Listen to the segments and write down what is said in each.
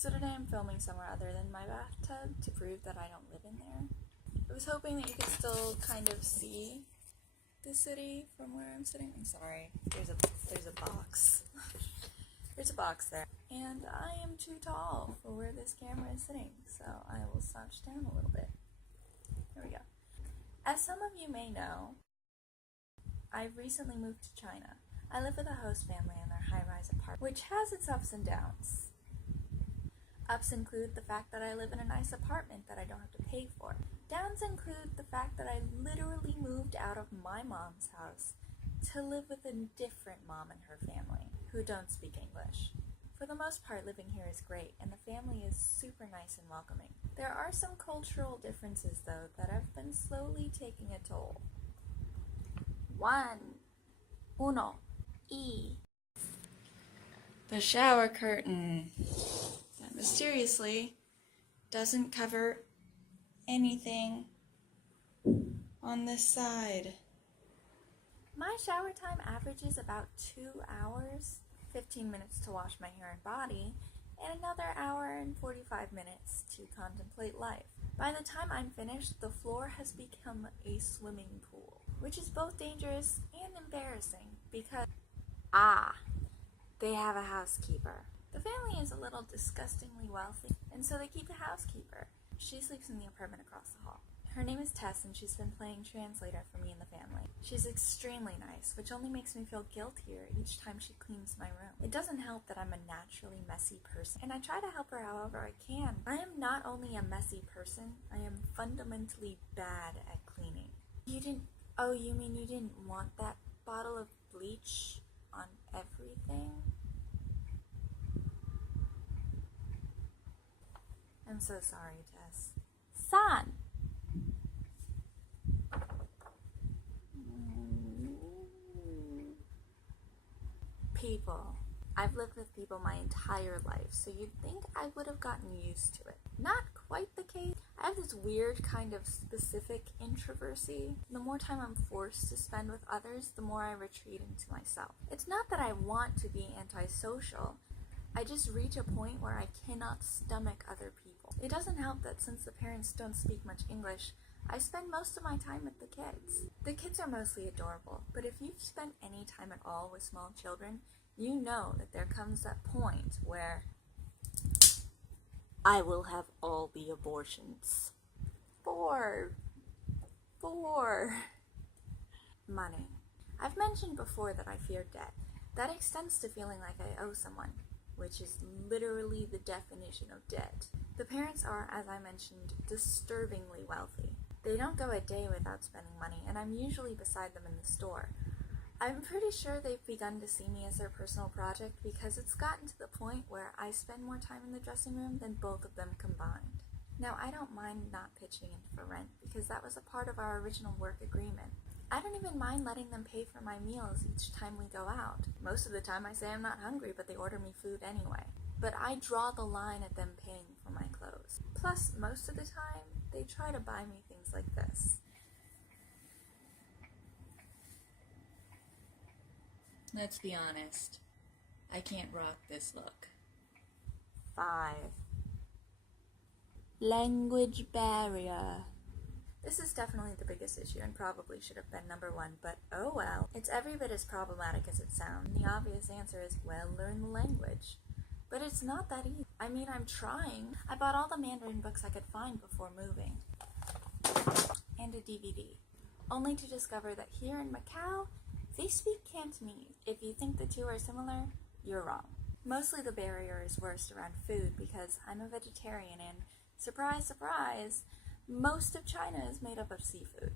So today I'm filming somewhere other than my bathtub to prove that I don't live in there. I was hoping that you could still kind of see the city from where I'm sitting. I'm sorry, there's a box. There's a box there. And I am too tall for where this camera is sitting, so I will slouch down a little bit. There we go. As some of you may know, I've recently moved to China. I live with a host family in their high-rise apartment, which has its ups and downs. Ups include the fact that I live in a nice apartment that I don't have to pay for. Downs include the fact that I literally moved out of my mom's house to live with a different mom and her family who don't speak English. For the most part, living here is great, and the family is super nice and welcoming. There are some cultural differences, though, that have been slowly taking a toll. Uno, E. The shower curtain that mysteriously doesn't cover anything on this side. My shower time averages about 2 hours, 15 minutes to wash my hair and body, and another hour and 45 minutes to contemplate life. By the time I'm finished, the floor has become a swimming pool, which is both dangerous and embarrassing because, they have a housekeeper. The family is a little disgustingly wealthy, and so they keep a housekeeper. She sleeps in the apartment across the hall. Her name is Tess, and she's been playing translator for me and the family. She's extremely nice, which only makes me feel guiltier each time she cleans my room. It doesn't help that I'm a naturally messy person, and I try to help her however I can. I am not only a messy person, I am fundamentally bad at cleaning. You mean you didn't want that bottle of bleach on everything? I'm so sorry, Tess. San! People. I've lived with people my entire life, so you'd think I would have gotten used to it. Not quite the case. I have this weird kind of specific introversy. The more time I'm forced to spend with others, the more I retreat into myself. It's not that I want to be antisocial. I just reach a point where I cannot stomach other people. It doesn't help that since the parents don't speak much English, I spend most of my time with the kids. The kids are mostly adorable, but if you've spent any time at all with small children, you know that there comes that point where I will have all the abortions. For money. I've mentioned before that I fear debt. That extends to feeling like I owe someone, which is literally the definition of debt. The parents are, as I mentioned, disturbingly wealthy. They don't go a day without spending money, and I'm usually beside them in the store. I'm pretty sure they've begun to see me as their personal project because it's gotten to the point where I spend more time in the dressing room than both of them combined. Now, I don't mind not pitching in for rent because that was a part of our original work agreement. I don't even mind letting them pay for my meals each time we go out. Most of the time I say I'm not hungry, but they order me food anyway. But I draw the line at them paying for my clothes. Plus, most of the time, they try to buy me things like this. Let's be honest, I can't rock this look. 5. Language barrier. This is definitely the biggest issue and probably should have been number 1, but oh well. It's every bit as problematic as it sounds. The obvious answer is, well, learn the language. But it's not that easy. I mean, I'm trying. I bought all the Mandarin books I could find before moving. And a DVD. Only to discover that here in Macau, they speak Cantonese. If you think the two are similar, you're wrong. Mostly the barrier is worst around food because I'm a vegetarian and, surprise, surprise, most of China is made up of seafood.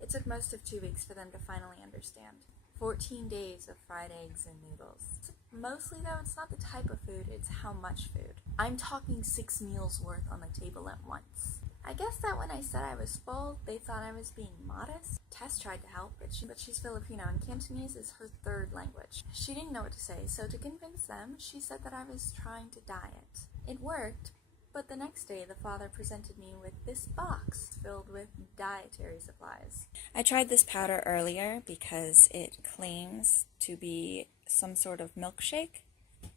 It took most of 2 weeks for them to finally understand. 14 days of fried eggs and noodles. Mostly though, it's not the type of food, it's how much food. I'm talking 6 meals worth on the table at once. I guess that when I said I was full, they thought I was being modest. Tess tried to help, but she's Filipino and Cantonese is her 3rd language. She didn't know what to say, so to convince them, she said that I was trying to diet. It worked, but the next day the father presented me with this box filled with dietary supplies. I tried this powder earlier because it claims to be some sort of milkshake.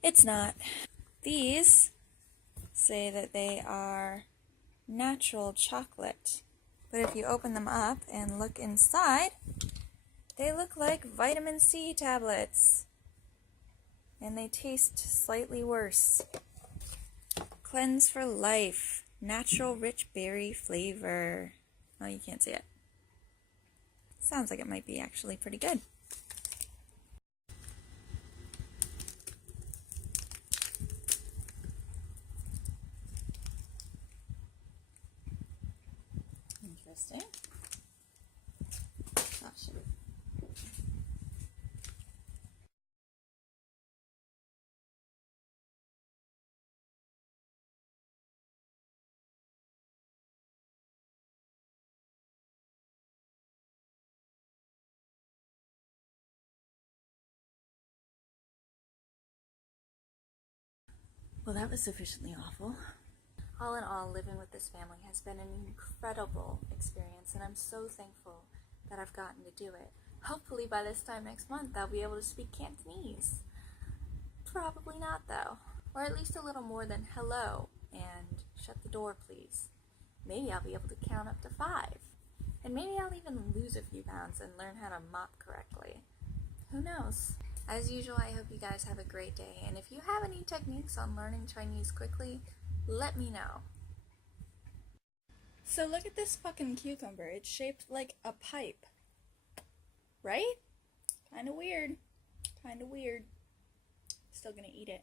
It's not. These say that they are natural chocolate. But if you open them up and look inside, they look like vitamin C tablets. And they taste slightly worse. Cleanse for Life. Natural rich berry flavor. Oh, you can't see it. Sounds like it might be actually pretty good. Interesting. Oh, shoot. Well, that was sufficiently awful. All in all, living with this family has been an incredible experience, and I'm so thankful that I've gotten to do it. Hopefully by this time next month I'll be able to speak Cantonese. Probably not, though. Or at least a little more than hello and shut the door, please. Maybe I'll be able to count up to 5. And maybe I'll even lose a few pounds and learn how to mop correctly. Who knows? As usual, I hope you guys have a great day, and if you have any techniques on learning Chinese quickly, let me know. So look at this fucking cucumber. It's shaped like a pipe. Right? Kinda weird. Kinda weird. Still gonna eat it.